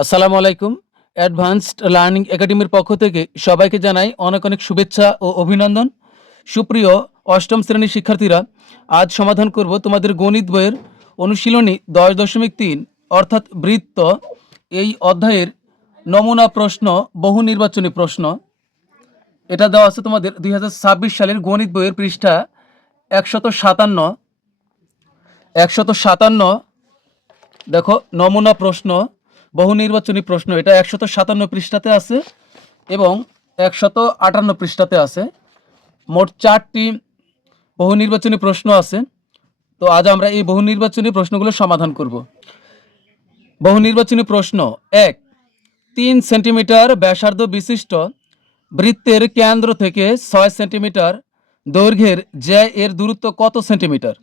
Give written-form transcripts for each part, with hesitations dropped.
আসসালামু আলাইকুম। Advanced learning একাডেমির পক্ষ থেকে সবাইকে জানাই অনেক অনেক শুভেচ্ছা ও অভিনন্দন। সুপ্রিয় অষ্টম শ্রেণীর শিক্ষার্থীরা, আজ সমাধান করব তোমাদের গণিত বইয়ের অনুশীলনী 10.3 অর্থাৎ বৃত্ত এই অধ্যায়ের নমুনা প্রশ্ন, বহু নির্বাচনী প্রশ্ন। এটা দেওয়া আছে তোমাদের 2026 সালের গণিত বইয়ের পৃষ্ঠা 157। দেখো, নমুনা প্রশ্ন, বহু নির্বাচনী প্রশ্ন, এটা 157 পৃষ্ঠাতে আছে এবং 158 পৃষ্ঠাতে আছে। মোট 4টি বহু নির্বাচনী প্রশ্ন আছে। তো আজ আমরা এই বহু নির্বাচনী প্রশ্নগুলো সমাধান করব। বহু নির্বাচনী প্রশ্ন 1, 3 সেন্টিমিটার ব্যাসার্ধ বিশিষ্ট বৃত্তের কেন্দ্র থেকে 6 সেন্টিমিটার দৈর্ঘ্যের জ্যা এর দূরত্ব কত সেন্টিমিটার?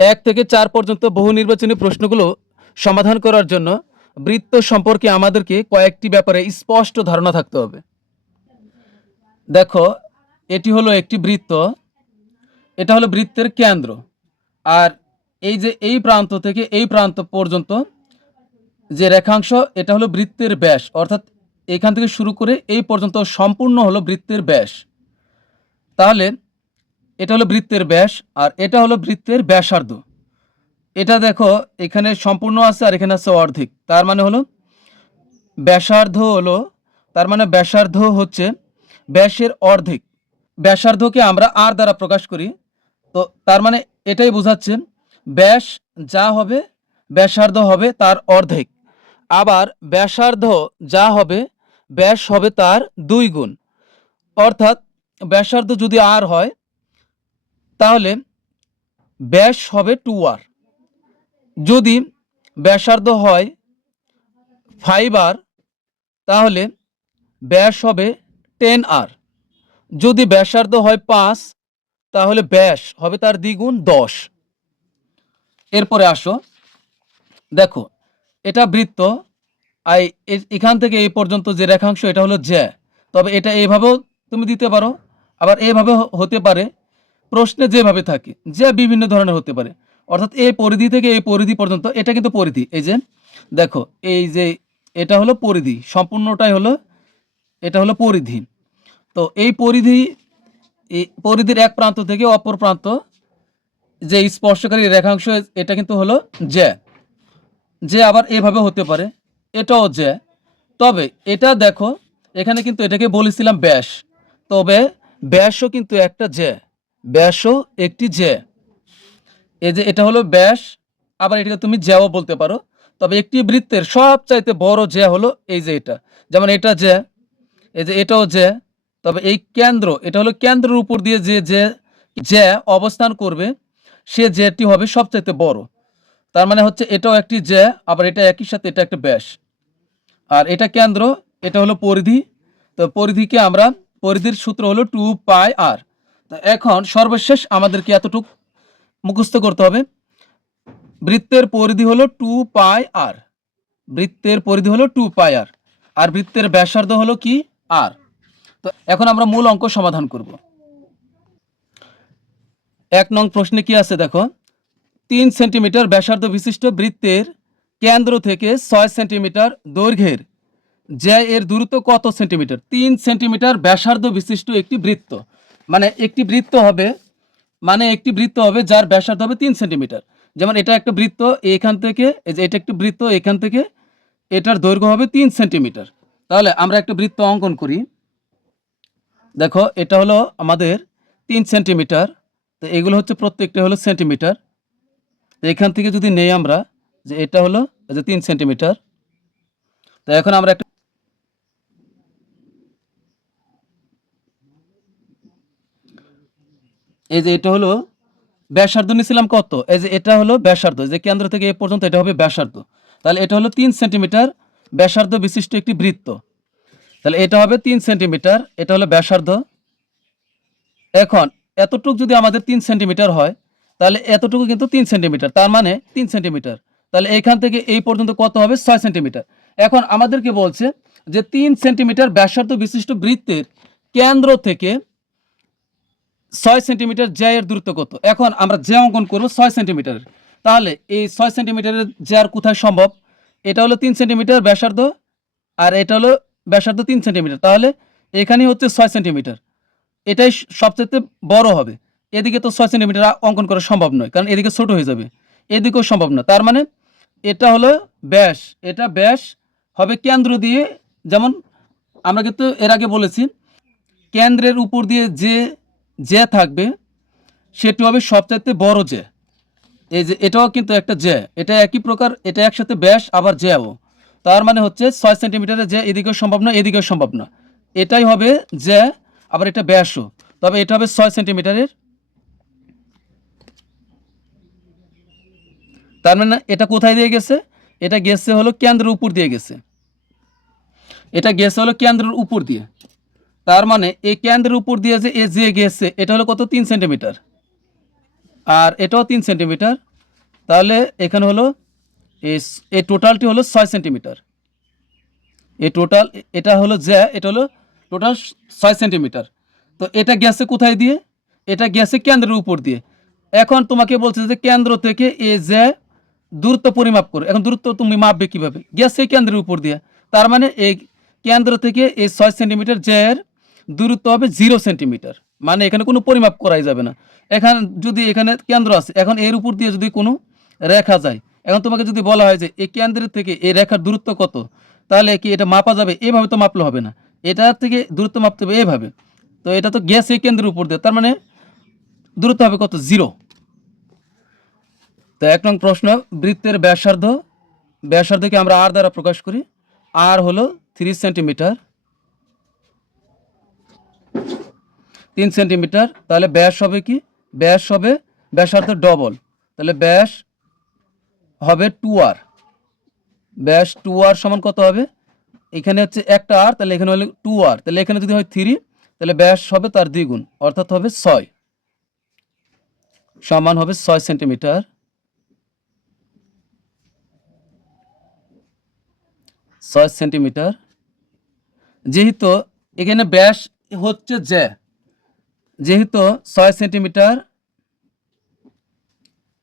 1 থেকে 4 পর্যন্ত বহু নির্বাচনী প্রশ্নগুলো সমাধান করার জন্য বৃত্ত সম্পর্কে আমাদেরকে কয়েকটি ব্যাপারে স্পষ্ট ধারণা থাকতে হবে। দেখো, এটি হলো একটি বৃত্ত, এটা হলো বৃত্তের কেন্দ্র, আর এই যে এই প্রান্ত থেকে এই প্রান্ত পর্যন্ত যে রেখাংশ, এটা হলো বৃত্তের ব্যাস, অর্থাৎ এখান থেকে শুরু করে এই পর্যন্ত সম্পূর্ণ হলো বৃত্তের ব্যাস। তাহলে এটা হলো বৃত্তের ব্যাস আর এটা হলো বৃত্তের ব্যাসার্ধ। এটা দেখো, এখানে সম্পূর্ণ আছে আর এখানে আছে অর্ধেক, তার মানে হলো ব্যাসার্ধ হলো, তার মানে ব্যাসার্ধ হচ্ছে ব্যাসের অর্ধেক। ব্যাসার্ধকে আমরা আর দ্বারা প্রকাশ করি, তো তার মানে এটাই বোঝাচ্ছে ব্যাস যা হবে ব্যাসার্ধ হবে তার অর্ধেক। আবার ব্যাসার্ধ যা হবে ব্যাস হবে তার 2 গুণ। অর্থাৎ ব্যাসার্ধ যদি আর হয় তাহলে ব্যাস হবে 2r। যদি ব্যাসার্ধ হয় 5r তাহলে ব্যাস হবে 10r। যদি ব্যাসার্ধ হয় 5 তাহলে ব্যাস হবে তার দ্বিগুণ 10। এরপরে আসো, দেখো এটা বৃত্ত, আর এখান থেকে এই পর্যন্ত যে রেখাংশ এটা হলো জ্যা। তবে এটা এইভাবেও তুমি দিতে পারো, আবার এইভাবে হতে পারে। প্রশ্নে যেভাবে থাকে জ্যা বিভিন্ন ধরনের হতে পারে, অর্থাৎ এই পরিধি থেকে এই পরিধি পর্যন্ত, এটা কিন্তু পরিধি। এই যে দেখো, এই যে এটা হলো পরিধি, সম্পূর্ণটাই হলো, এটা হলো পরিধি। তো এই পরিধির এক প্রান্ত থেকে অপর প্রান্ত যে স্পর্শকারী রেখাংশ, এটা কিন্তু হলো জ্যা। যে আবার এভাবে হতে পারে, এটাও জ্যা। তবে এটা দেখো, এখানে কিন্তু এটাকে বলেছিলাম ব্যাস, তবে ব্যাসও কিন্তু একটা জ্যা, ব্যাসও একটি জ্যা। এই যে এটা হলো ব্যাস, আবার এটাকে তুমি জ্যাও বলতে পারো। তবে একটি বৃত্তের সবচাইতে বড় জ্যা হলো এই যে এটা, যেমন এটা জ্যা, এই যে এটাও জ্যা। তবে এই কেন্দ্র, এটা হলো কেন্দ্রের উপর দিয়ে যে জ্যা অবস্থান করবে সে জ্যাটি হবে সবচাইতে বড়। তার মানে হচ্ছে এটাও একটি জ্যা, আবার এটা একই সাথে এটা একটা ব্যাস, আর এটা কেন্দ্র, এটা হলো পরিধি। তো পরিধিকে আমরা, পরিধির সূত্র হলো 2πr। তো এখন সর্বশেষ আমাদেরকে এতটুকু মুখস্থ করতে হবে, বৃত্তের পরিধি হলো 2πr, বৃত্তের পরিধি হলো 2πr, আর বৃত্তের ব্যাসার্ধ হলো কি r। তো এখন আমরা মূল অঙ্ক সমাধান করব। 1 নং প্রশ্নে কি আছে দেখো, 3 সেন্টিমিটার ব্যাসার্ধ বিশিষ্ট বৃত্তের কেন্দ্র থেকে 6 সেন্টিমিটার দৈর্ঘ্যের জ্যা এর দূরত্ব কত সেন্টিমিটার? 3 সেন্টিমিটার ব্যাসার্ধ বিশিষ্ট একটি বৃত্ত, মানে একটি বৃত্ত হবে, যার ব্যাসার্ধ হবে 3 সেন্টিমিটার। যেমন এটা একটা বৃত্ত, এখান থেকে এই যে এটা একটা বৃত্ত, এখান থেকে এটার দৈর্ঘ্য হবে 3 সেন্টিমিটার। তাহলে আমরা একটা বৃত্ত অঙ্কন করি। দেখো, এটা হলো আমাদের 3 সেন্টিমিটার, তো এগুলো হচ্ছে প্রত্যেকটা হলো সেন্টিমিটার। তো এখান থেকে যদি নেই আমরা যে এটা হলো যে 3 সেন্টিমিটার, তো এখন আমরা একটা, এই যে এটা হলো ব্যাসার্ধ নিয়েছিলাম কত, এই যে এটা হলো ব্যাসার্ধ, যে কেন্দ্র থেকে এ পর্যন্ত এটা হবে ব্যাসার্ধ। তাহলে এটা হলো 3 সেন্টিমিটার ব্যাসার্ধ বিশিষ্ট একটি বৃত্ত। তাহলে এটা হবে 3 সেন্টিমিটার, এটা হলো ব্যাসার্ধ। এখন এতটুকু যদি আমাদের 3 সেন্টিমিটার হয় তাহলে এতটুকু কিন্তু 3 সেন্টিমিটার, তার মানে 3 সেন্টিমিটার। তাহলে এখান থেকে এই পর্যন্ত কত হবে? 6 সেন্টিমিটার। এখন আমাদেরকে বলছে যে 3 সেন্টিমিটার ব্যাসার্ধ বিশিষ্ট বৃত্তের কেন্দ্র থেকে 6 সেন্টিমিটার জ্যা এর দূরত্ব কত। এখন আমরা জ্যা অঙ্কন করব 6 সেন্টিমিটারের। তাহলে এই 6 সেন্টিমিটারের জ্যার কোথায় সম্ভব? এটা হলো 3 সেন্টিমিটার ব্যাসার্ধ, আর এটা হলো ব্যাসার্ধ 3 সেন্টিমিটার, তাহলে এখানেই হচ্ছে 6 সেন্টিমিটার। এটাই সবচেয়ে বড় হবে। এদিকে তো 6 সেন্টিমিটার অঙ্কন করা সম্ভব নয়, কারণ এদিকে ছোট হয়ে যাবে, এদিকেও সম্ভব না। তার মানে এটা হলো ব্যাস, এটা ব্যাস হবে কেন্দ্র দিয়ে, যেমন আমরা কিন্তু এর আগে বলেছি কেন্দ্রের উপর দিয়ে যে থাকবে সেটি হবে সবচাইতে বড় যে। এই যে এটাও কিন্তু একটা যে, এটা একই প্রকার, এটা একসাথে ব্যাস আবার যেও। তার মানে হচ্ছে 6 সেন্টিমিটারের যে এদিকেও সম্ভব না এদিকেও সম্ভব না, এটাই হবে যে, আবার এটা ব্যাসও, তবে এটা হবে 6 সেন্টিমিটারের। তার মানে এটা কোথায় দিয়ে গেছে? এটা গেছে হলো কেন্দ্রের উপর দিয়ে গেছে, এটা গেছে হলো কেন্দ্রের উপর দিয়ে। তার মানে এই কেন্দ্রের উপর দিয়ে যে গেছে এটা হলো কত? 3 সেন্টিমিটার, আর এটাও 3 সেন্টিমিটার। তাহলে এখানে হলো এই টোটালটি হলো 6 সেন্টিমিটার। এই টোটাল এটা হলো যে, এটা হলো টোটাল 6 সেন্টিমিটার। তো এটা গেছে কোথায় দিয়ে? এটা গেছে কেন্দ্রের উপর দিয়ে। এখন তোমাকে বলছে যে কেন্দ্র থেকে যে দূরত্ব পরিমাপ করো। এখন দূরত্ব তুমি মাপবে কিভাবে? গেছে কেন্দ্রের উপর দিয়ে। তার মানে এই কেন্দ্র থেকে এই 6 সেন্টিমিটার যে এর দূরত্ব হবে 0 সেন্টিমিটার। মানে এখানে কোনো পরিমাপ করাই যাবে না। এখন যদি এখানে কেন্দ্র আছে, এখন এর উপর দিয়ে যদি কোনো রেখা যায়, এখন তোমাকে যদি বলা হয় যে এই কেন্দ্রের থেকে এই রেখার দূরত্ব কত, তাহলে কি এটা মাপা যাবে? এভাবে তো মাপলে হবে না, এটা থেকে দূরত্ব মাপতে হবে এভাবে। তো এটা তো গেছে কেন্দ্রের উপর দিয়ে, তার মানে দূরত্ব হবে কত? 0। তো 1 নং প্রশ্ন, বৃত্তের ব্যাসার্ধকে আমরা আর দ্বারা প্রকাশ করি। আর হলো 3 সেন্টিমিটার, 3 সেন্টিমিটার। তাহলে ব্যাস হবে কি? ব্যাস হবে ব্যাসার্ধ ডবল, তাহলে ব্যাস হবে 2r। ব্যাস 2r সমান কত হবে? এখানে হচ্ছে একটা আর, তাহলে এখানে হলো 2r, তাহলে এখানে যদি হয় 3, তাহলে ব্যাস হবে তার দ্বিগুণ, অর্থাৎ হবে 6, সমান হবে 6 সেন্টিমিটার। 6 সেন্টিমিটার। যেহেতু এখানে ব্যাস হচ্ছে যে, যেহেতু 6 সেন্টিমিটার,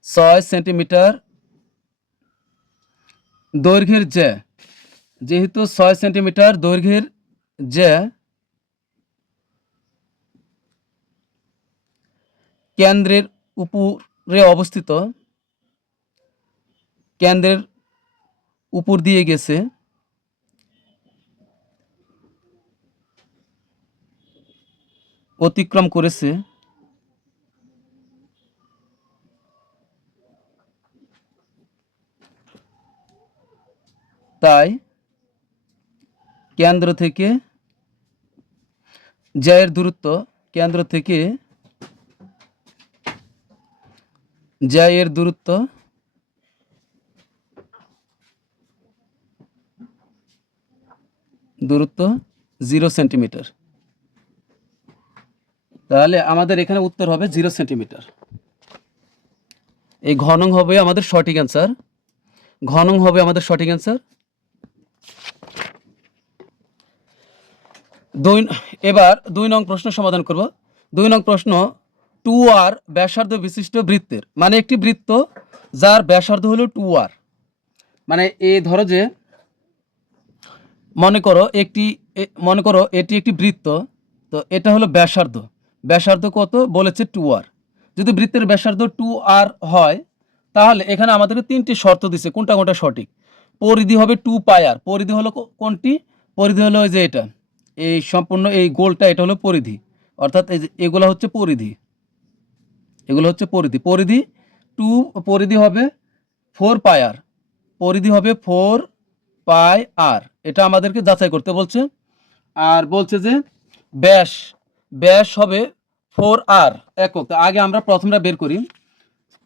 6 সেন্টিমিটার দৈর্ঘ্যের যে, যেহেতু 6 সেন্টিমিটার দৈর্ঘ্যের যে কেন্দ্রের উপরে অবস্থিত, কেন্দ্রের উপর দিয়ে গেছে, অতিক্রম করেছে, তাই কেন্দ্র থেকে এর দূরত্ব, কেন্দ্র থেকে এর দূরত্ব দূরত্ব 0 সেন্টিমিটার। তাহলে আমাদের এখানে উত্তর হবে 0 সেন্টিমিটার। এই ঘনং হবে আমাদের সঠিক অ্যান্সার, ঘনং হবে আমাদের সঠিক অ্যান্সার। এবার 2 নং প্রশ্ন সমাধান করব। 2 নং প্রশ্ন, 2r ব্যাসার্ধ বিশিষ্ট বৃত্তের, মানে একটি বৃত্ত যার ব্যাসার্ধ হলো 2r, মানে এই ধরো যে মনে করো এটি একটি বৃত্ত, তো এটা হলো ব্যাসার্ধ, ব্যাসার্ধ কত বলেছে? 2r। যদি বৃত্তের ব্যাসার্ধ 2r হয়, তাহলে এখানে আমাদের 3টি শর্ত দিছে, কোনটা কোনটা সঠিক। পরিধি হবে 2πr, পরিধি হলো কোনটি? পরিধি হলো যে এটা, এই সম্পূর্ণ এই গোলটা, এটা হলো পরিধি, অর্থাৎ এই যে এগুলো হচ্ছে পরিধি, এগুলো হচ্ছে পরিধি। পরিধি পরিধি হবে 4πr, পরিধি হবে 4πr, এটা আমাদেরকে যাচাই করতে বলছে। আর বলছে যে ব্যাস, ব্যাস হবে 4r একক। আগে আমরা প্রথমটা বের করি,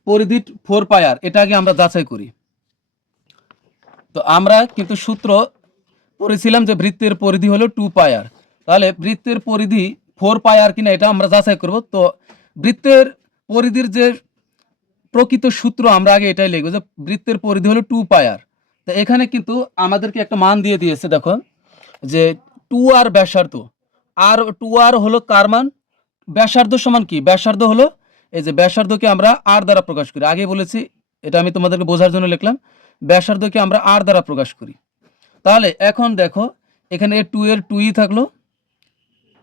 পরিধি 4πr, এটা আগে আমরা যাচাই করি। তো আমরা কিন্তু সূত্র পড়েছিলাম যে বৃত্তের পরিধি হলো 2πr, তাহলে বৃত্তের পরিধি 4πr কিনা এটা আমরা যাচাই করব। তো বৃত্তের পরিধির যে প্রকৃত সূত্র আমরা আগে এটাই লিখব যে বৃত্তের পরিধি হলো 2πr। তো এখানে কিন্তু আমাদেরকে একটা মান দিয়ে দিয়েছে, দেখো যে 2r ব্যাসার্ধ, আর 2r হলো কার মান? ব্যাসার্ধ সমান কি? ব্যাসার্ধ হলো এই যে ব্যাসার্ধকে আমরা r দ্বারা প্রকাশ করি, আগে বলেছি, এটা আমি তোমাদেরকে বোঝার জন্য লিখলাম ব্যাসার্ধকে আমরা আর দ্বারা প্রকাশ করি। তাহলে এখন দেখো এখানে 2 এর 2ই থাকলো,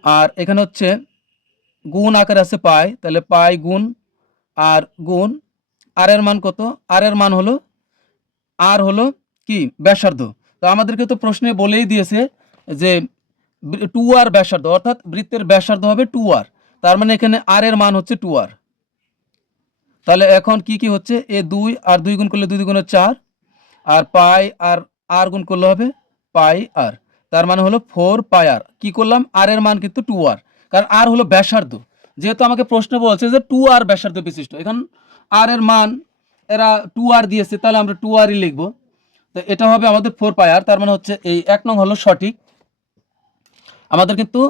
আর এখানে হচ্ছে গুণ আকারে আছে পাই, তাহলে পাই গুণ আর এর মান কত? আর এর মান হলো হলো কি ব্যাসার্ধ। তো আমাদেরকে তো প্রশ্নে বলেই দিয়েছে যে 2r ব্যাসার্ধ, অর্থাৎ বৃত্তের ব্যাসার্ধ হবে 2r, তার মানে এখানে আর এর মান হচ্ছে 2r। তাহলে এখন কি কি হচ্ছে, এ 2 আর 2 গুণ করলে 2 দুগুণে 4, আর পাই আর গুণ করলে হবে পাই আর, তার মানে হলো 4 পাই আর। কি করলাম, আর এর মান কিন্তু 2r, কারণ আর হলো ব্যাসার্ধ। যেহেতু আমাকে প্রশ্ন বলছে যে 2r ব্যাসার্ধ বিশিষ্ট, এখন আর এর মান এরা 2r দিয়েছে, তাহলে আমরা 2rই লিখবো। তো এটা হবে আমাদের 4 পাই আর, তার মানে হচ্ছে এই 1 নং হলো সঠিক। আমাদের কিন্তু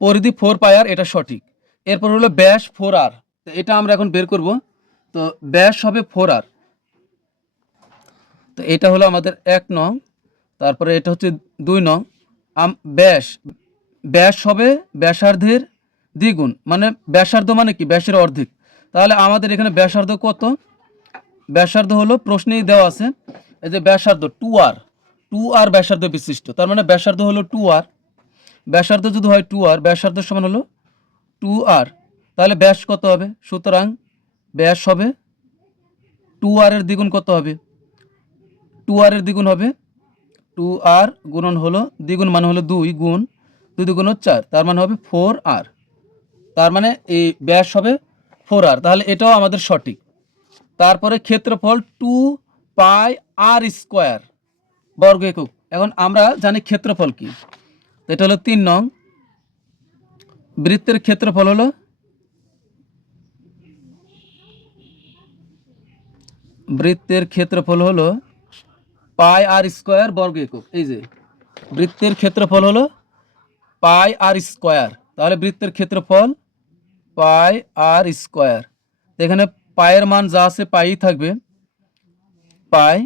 পরিধি 4 পাই আর, এটা সঠিক। এরপর হলো ব্যাস 4r, তো এটা আমরা এখন বের করব। তো ব্যাস হবে 4r, তো এটা হলো আমাদের 1 নং। তারপরে এটা হচ্ছে 2 নং। ব্যাস হবে ব্যাসার্ধের দ্বিগুণ, মানে ব্যাসার্ধ মানে কি, ব্যাসের অর্ধেক। তাহলে আমাদের এখানে ব্যাসার্ধ কত? ব্যাসার্ধ হলো প্রশ্নেই দেওয়া আছে, এই যে ব্যাসার্ধ 2r ব্যাসার্ধ বিশিষ্ট, তার মানে ব্যাসার্ধ হলো 2r। ব্যাসার্ধ যদি হয় 2r, ব্যাসার্ধ সমান হলো 2r, তাহলে ব্যাস কত হবে? সুতরাং ব্যাস হবে 2r এর দ্বিগুণ কত হবে? 2r এর দ্বিগুণ হবে 2r গুণন হলো দ্বিগুণ মানে হলো 2 গুণ 2 দুগুণ 4, তার মানে হবে 4r। তার মানে এই ব্যাস হবে 4r, তাহলে এটাও আমাদের সঠিক। তারপরে ক্ষেত্রফল 2 পাই আর স্কোয়ার বর্গ একক। এখন আমরা জানি ক্ষেত্রফল কি, এটা হলো 3 নং। বৃত্তের ক্ষেত্রফল হলো পাই আর স্কোয়ার বর্গ একক। এই যে বৃত্তের ক্ষেত্রফল হলো পাই আর স্কোয়ার, তাহলে বৃত্তের ক্ষেত্রফল পাই আর স্কোয়ার। এখানে পায়ের মান যা আছে পাই থাকবে, পাই।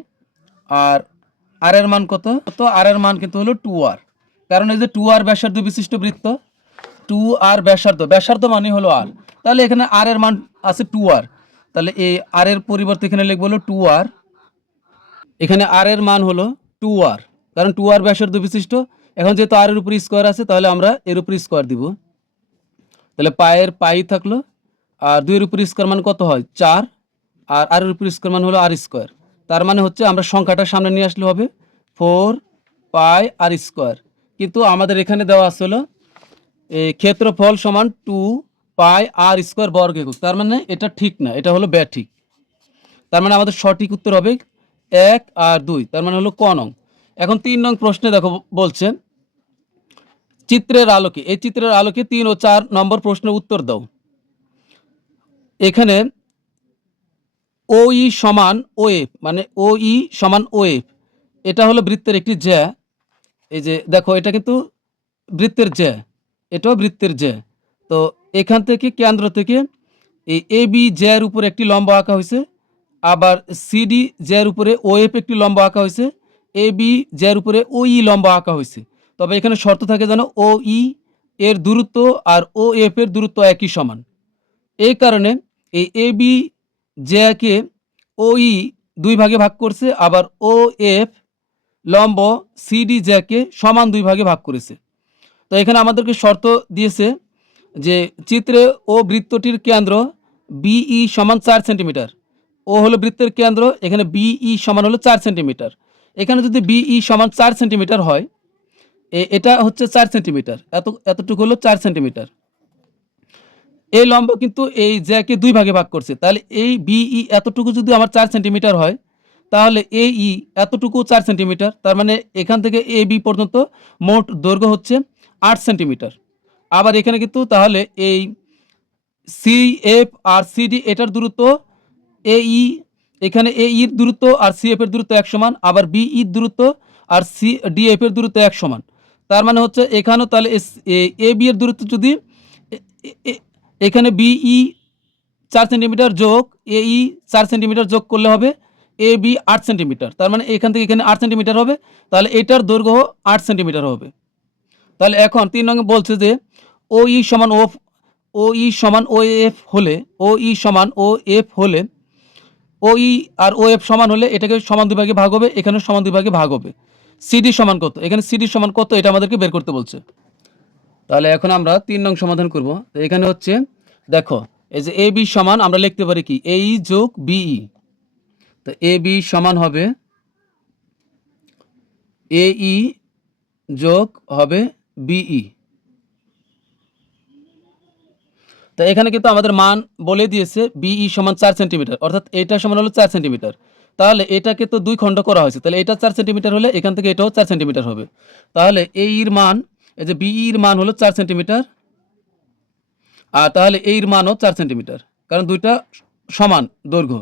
আর এর মান কত? তো আর এর মান কিন্তু হলো 2r, কারণ এই যে 2r ব্যাসার্ধ বিশিষ্ট বৃত্ত, 2r ব্যাসার্ধ মানে হলো আর, তাহলে এখানে আর এর মান আছে 2r, তাহলে এই আর এর পরিবর্তে এখানে লিখবো হলো 2r। এখানে আর এর মান হলো 2r, কারণ 2r ব্যাসার্ধ বিশিষ্ট। এখন যেহেতু আর এর উপর স্কোয়ার আছে, তাহলে আমরা এর উপর স্কোয়ার দিব, তাহলে পায়ের পাই থাকলো, আর 2 এর উপর স্কোয়ার মান কত হয়? 4, আর এর উপর স্কোয়ার মান হলো আর স্কোয়ার। তার মানে হচ্ছে আমরা সংখ্যাটা সামনে নিয়ে আসলে হবে 4 পাই আর স্কোয়ার। কিন্তু আমাদের এখানে দেওয়া আসলো ক্ষেত্রফল সমান 2 পাই আর স্কোয়ার বর্গ একক, তার মানে এটা ঠিক না, এটা হলো ব্যাঠিক। তার মানে আমাদের সঠিক উত্তর হবে 1 আর 2, তার মানে হলো ক নং। এখন 3 নং প্রশ্নে দেখো বলছে চিত্রের আলোকে, এই চিত্রের আলোকে 3 ও 4 নম্বর প্রশ্নের উত্তর দাও। এখানে ওই সমান ওএফ, মানে ওই সমান ওএফ, এটা হলো বৃত্তের একটি জ্যা। এই যে দেখো এটা কিন্তু বৃত্তের জ্যা, এটাও বৃত্তের জ্যা। তো এখান থেকে কেন্দ্র থেকে এই এ বি জ্যার উপরে একটি লম্ব আঁকা হয়েছে, আবার সিডি জ্যার উপরে ওএফ একটি লম্ব আঁকা হয়েছে, এ বি জ্যার উপরে ওই লম্ব আঁকা হয়েছে। তবে এখানে শর্ত থাকে যেন ও ই এর দূরত্ব আর ও এফ এর দূরত্ব একই সমান। এই কারণে এই এ বি জ্যাকে ও ই 2 ভাগে ভাগ করছে, আবার ও এফ লম্ব সিডি জ্যাকে সমান 2 ভাগে ভাগ করেছে। তো এখানে আমাদেরকে শর্ত দিয়েছে যে চিত্রে ও বৃত্তটির কেন্দ্র বিই সমান 4 সেন্টিমিটার। ও হলো বৃত্তের কেন্দ্র, এখানে বিই সমান হলো 4 সেন্টিমিটার। এখানে যদি বিই সমান 4 সেন্টিমিটার হয়, এটা হচ্ছে 4 সেন্টিমিটার, এতটুকু হলো 4 সেন্টিমিটার। এই লম্ব কিন্তু এই জ্যাকে 2 ভাগে ভাগ করছে, তাহলে এই বিই এতটুকু যদি আমার 4 সেন্টিমিটার হয়, তাহলে এই এতটুকু 4 সেন্টিমিটার, তার মানে এখান থেকে এ বি পর্যন্ত মোট দৈর্ঘ্য হচ্ছে 8 সেন্টিমিটার। আবার এখানে কিন্তু তাহলে এই সি এফ আর সিডি এটার দূরত্ব এই, এখানে এর দূরত্ব আর সি এফ এর দূরত্ব এক সমান, আবার বিইর দূরত্ব আর সি ডি এফ এর দূরত্ব এক সমান। তার মানে হচ্ছে এখানেও তাহলে এ বি এর দূরত্ব যদি এখানে বিই 4 সেন্টিমিটার যোগ এই 4 সেন্টিমিটার যোগ করলে হবে এ বি 8 সেন্টিমিটার, তার মানে এখান থেকে এখানে 8 সেন্টিমিটার হবে, তাহলে এটার দৈর্ঘ্য 8 সেন্টিমিটার হবে। তাহলে এখন 3 নং বলছে যে ও ই সমান ও ই সমান ও এফ হলে, ও ই সমান ও এফ হলে ও ই আর ও এফ সমান হলে এটাকে সমান দুই ভাগে ভাগ হবে, এখানে সমান দুই ভাগে ভাগ হবে। সিডি সমান কত, এখানে সিডি সমান কত এটা আমাদেরকে বের করতে বলছে। তাহলে এখন আমরা 3 নং সমাধান করব। তো এখানে হচ্ছে দেখো এই যে এ বি সমান আমরা লিখতে পারি কি এ ই যোগ বিই। তো এ বি সমান হবে এ ই যোগ হবে বিই। তো এখানে কিন্তু আমাদের মান বলে দিয়েছে বিই সমান 4 সেন্টিমিটার, অর্থাৎ এটা সমান হলো 4 সেন্টিমিটার। তাহলে এটাকে তো দুই খণ্ড করা হয়েছে, তাহলে এটা 4 সেন্টিমিটার হলে এখান থেকে এটাও 4 সেন্টিমিটার হবে। তাহলে এর মান এই যে বিইর মান হলো 4 সেন্টিমিটার, আর তাহলে এর মানও 4 সেন্টিমিটার, কারণ দুইটা সমান দৈর্ঘ্য।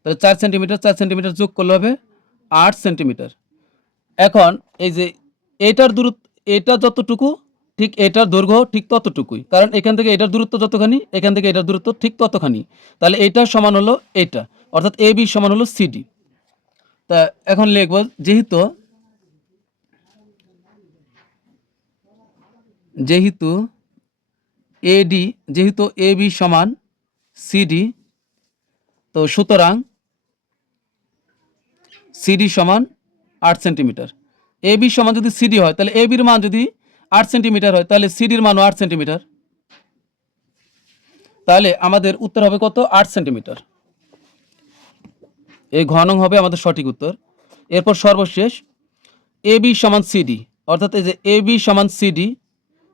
তাহলে 4 সেন্টিমিটার 4 সেন্টিমিটার যোগ করলে হবে 8 সেন্টিমিটার। এখন এই যে এটার দূরত্ব, এটা যতটুকু ঠিক এটার দৈর্ঘ্য ঠিক ততটুকুই, কারণ এখান থেকে এটার দূরত্ব যতখানি এখান থেকে এটার দূরত্ব ঠিক ততখানি। তাহলে এটা সমান হলো এটা, অর্থাৎ এ বি সমান হলো সিডি। তা এখন লিখব যেহেতু এডি যেহেতু এ বি সমান সিডি, তো সুতরাং সিডি সমান 8 সেন্টিমিটার। এ বি সমান যদি সিডি হয় তাহলে এ বির মান যদি 8 সেন্টিমিটার হয় তাহলে সিডির মানও 8 সেন্টিমিটার। তাহলে আমাদের উত্তর হবে কত, 8 সেন্টিমিটার। এই ঘ নং হবে আমাদের সঠিক উত্তর। এরপর সর্বশেষ এ বি সমান সিডি, অর্থাৎ এই যে এ বি সমান সিডি,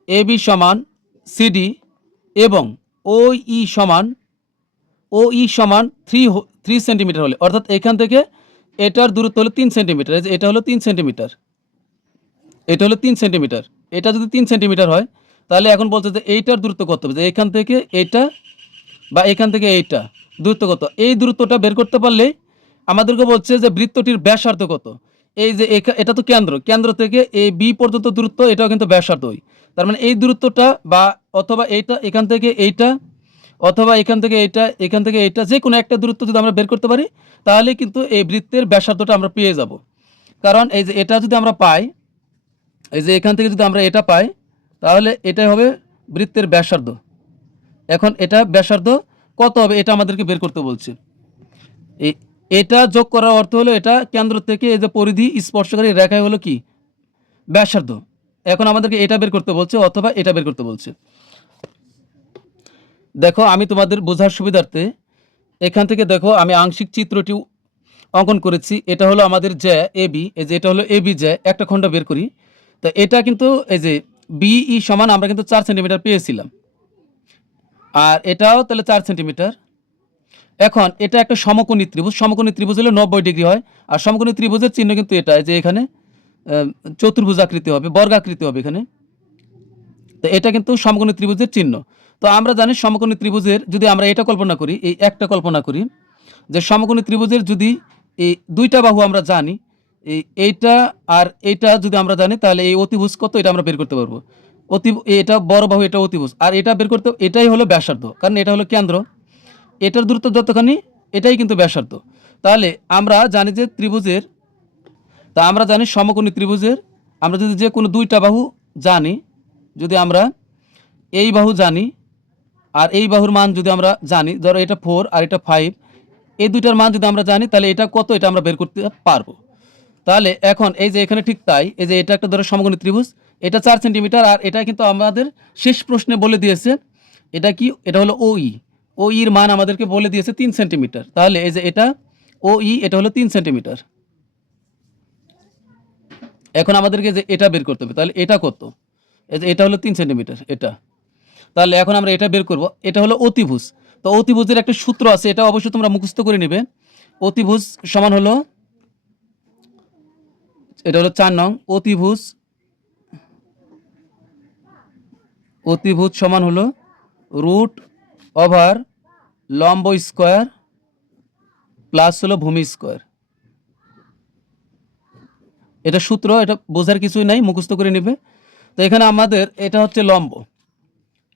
এ বি সমান সিডি এবং ও ই সমান 3 সেন্টিমিটার হলে, অর্থাৎ এখান থেকে এটার দূরত্ব হলো 3 সেন্টিমিটার। এই যে এটা হলো 3 সেন্টিমিটার, এটা হলো 3 সেন্টিমিটার। এটা যদি 3 সেন্টিমিটার হয় তাহলে এখন বলছে যে এইটার দূরত্ব কত হবে, যে এখান থেকে এইটা বা এখান থেকে এইটা দূরত্ব কত। এই দূরত্বটা বের করতে পারলে আমাদেরকে বলছে যে বৃত্তটির ব্যাসার্ধ কত। এই যে এটা তো কেন্দ্র থেকে এই বি পর্যন্ত দূরত্ব, এটাও কিন্তু ব্যাসার্ধই। তার মানে এই দূরত্বটা বা অথবা এইটা এখান থেকে এইটা অথবা এখান থেকে এইটা যে কোনো একটা দূরত্ব যদি আমরা বের করতে পারি তাহলে কিন্তু এই বৃত্তের ব্যাসার্ধটা আমরা পেয়ে যাব। কারণ এই যে এটা যদি আমরা পাই, এই যে এখান থেকে যদি আমরা এটা পাই তাহলে এটাই হবে বৃত্তের ব্যাসার্ধ। এখন এটা ব্যাসার্ধ কত হবে এটা আমাদেরকে বের করতে বলছে। এটা যোগ করার অর্থ হলো এটা কেন্দ্র থেকে এই যে পরিধি স্পর্শকারী রেখায় হলো কি ব্যাসার্ধ। এখন আমাদেরকে এটা বের করতে বলছে অথবা এটা বের করতে বলছে। দেখো আমি তোমাদের বোঝার সুবিধার্থে এখান থেকে দেখো আমি আংশিক চিত্রটি অঙ্কন করেছি। এটা হলো আমাদের জ্যা এ বি, এই যে এটা হলো এ বি জ্যা, একটা খণ্ড বের করি। তো এটা কিন্তু এই যে বিই সমান আমরা কিন্তু 4 সেন্টিমিটার পেয়েছিলাম, আর এটাও তাহলে 4 সেন্টিমিটার। এখন এটা একটা সমকোণী ত্রিভুজ, সমকোণী ত্রিভুজ হলে 90 ডিগ্রি হয়, আর সমকোণী ত্রিভুজের চিহ্ন কিন্তু এটা, যে এখানে চতুর্ভুজ আকৃতি হবে, বর্গাকৃতি হবে এখানে। তো এটা কিন্তু সমকোণী ত্রিভুজের চিহ্ন। তো আমরা জানি সমকোণী ত্রিভুজের যদি আমরা এটা কল্পনা করি, এই একটা কল্পনা করি যে সমকোণী ত্রিভুজের যদি এই দুইটা বাহু আমরা জানি, এইটা আর এইটা যদি আমরা জানি তাহলে এই অতিভুজ কত এটা আমরা বের করতে পারবো। এটা বড় বাহু, এটা অতিভুজ, আর এটা বের করতে এটাই হলো ব্যাসার্ধ, কারণ এটা হলো কেন্দ্র, এটার দূরত্ব যতখানি এটাই কিন্তু ব্যাসার্ধ। তাহলে আমরা জানি যে ত্রিভুজের, তা আমরা জানি সমকোণী ত্রিভুজের আমরা যদি যে কোনো দুইটা বাহু জানি, যদি আমরা এই বাহু জানি আর এই বাহুর মান যদি আমরা জানি, ধরো এটা 4 আর এটা 5, এই দুইটার মান যদি আমরা জানি তাহলে এটা কত এটা আমরা বের করতে পারবো। তাহলে এখন এই যে এখানে ঠিক তাই, এই যে এটা একটা ধরো সমকোণী ত্রিভুজ, এটা 4 সেন্টিমিটার, আর এটা কিন্তু আমাদের শেষ প্রশ্নে বলে দিয়েছে এটা কি, এটা হলো ও ইর মান আমাদেরকে বলে দিয়েছে 3 সেন্টিমিটার। তাহলে এই যে এটা এটা হলো 3 সেন্টিমিটার। এখন আমাদেরকে যে এটা বের করতে হবে, তাহলে এটা কত, এই যে এটা হলো 3 সেন্টিমিটার এটা। তাহলে এখন আমরা এটা বের করব, এটা হলো অতিভুজ। তো অতিভুজের একটা সূত্র আছে, এটা অবশ্যই তোমরা মুখস্থ করে নেবে। অতিভুজ সমান হলো, এটা হলো 4 নং, অতিভুজ সমান হলো রুট ওভার লম্ব স্কোয়ার প্লাস হলো ভূমি স্কোয়ার। এটা সূত্র, এটা বোঝার কিছুই নাই, মুখস্থ করে নেবে। তো এখানে আমাদের এটা হচ্ছে লম্ব,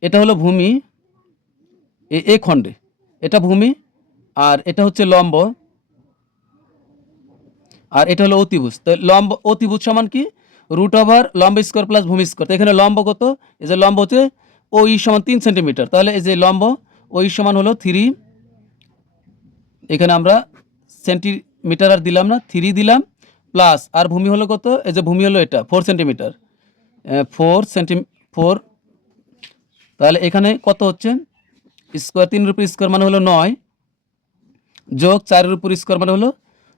এটা হলো ভূমি এ খণ্ডে, এটা ভূমি, আর এটা হচ্ছে লম্ব, আর এটা হলো অতিভুজ। তো অতিভুজ সমান কি, রুট ওভার লম্ব স্কোয়ার প্লাস ভূমি স্কোয়ার। তো এখানে লম্ব কত, এই যে লম্ব হচ্ছে ও ই সমান 3 সেন্টিমিটার, তাহলে এই যে লম্ব ও ই সমান হলো 3, এখানে আমরা সেন্টিমিটার আর দিলাম না, 3 দিলাম, প্লাস আর ভূমি হলো কত, এই যে ভূমি হলো এটা 4 সেন্টিমিটার, 4 তাহলে এখানে কত হচ্ছে, স্কোয়ার 3-এর উপর স্কোয়ার মানে হলো 9, যোগ 4-এর উপর স্কোয়ার মানে হলো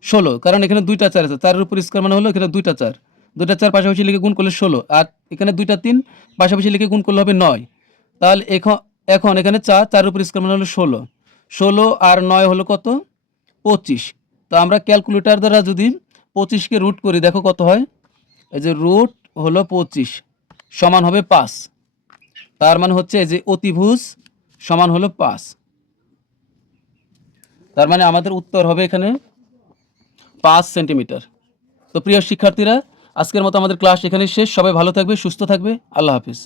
16, কারণ এখানে 2টা 4 আছে, 4-এর উপর স্কোয়ার মানে হলো এখানে 2টা 4, 2টা 4 পাশাপাশি লিখে গুণ করলে 16, আর এখানে 2টা 3 পাশাপাশি লিখে গুণ করলে হবে 9। তাহলে এখন এখানে 4-4-এর উপর স্কোয়ার মানে হলো 16 আর 9 হলো কত, 25। তো আমরা ক্যালকুলেটর দ্বারা যদি 25কে রুট করি, দেখো কত হয়, এই যে রুট হলো 25 সমান হবে 5, তার মানে হচ্ছে এই যে অতিভুজ সমান হলো 5, তার মানে আমাদের উত্তর হবে এখানে 5 সেন্টিমিটার। তো প্রিয় শিক্ষার্থীরা, আজকের মতো আমাদের ক্লাস এখানে শেষ। সবাই ভালো থাকবে, সুস্থ থাকবে, আল্লাহ হাফিজ।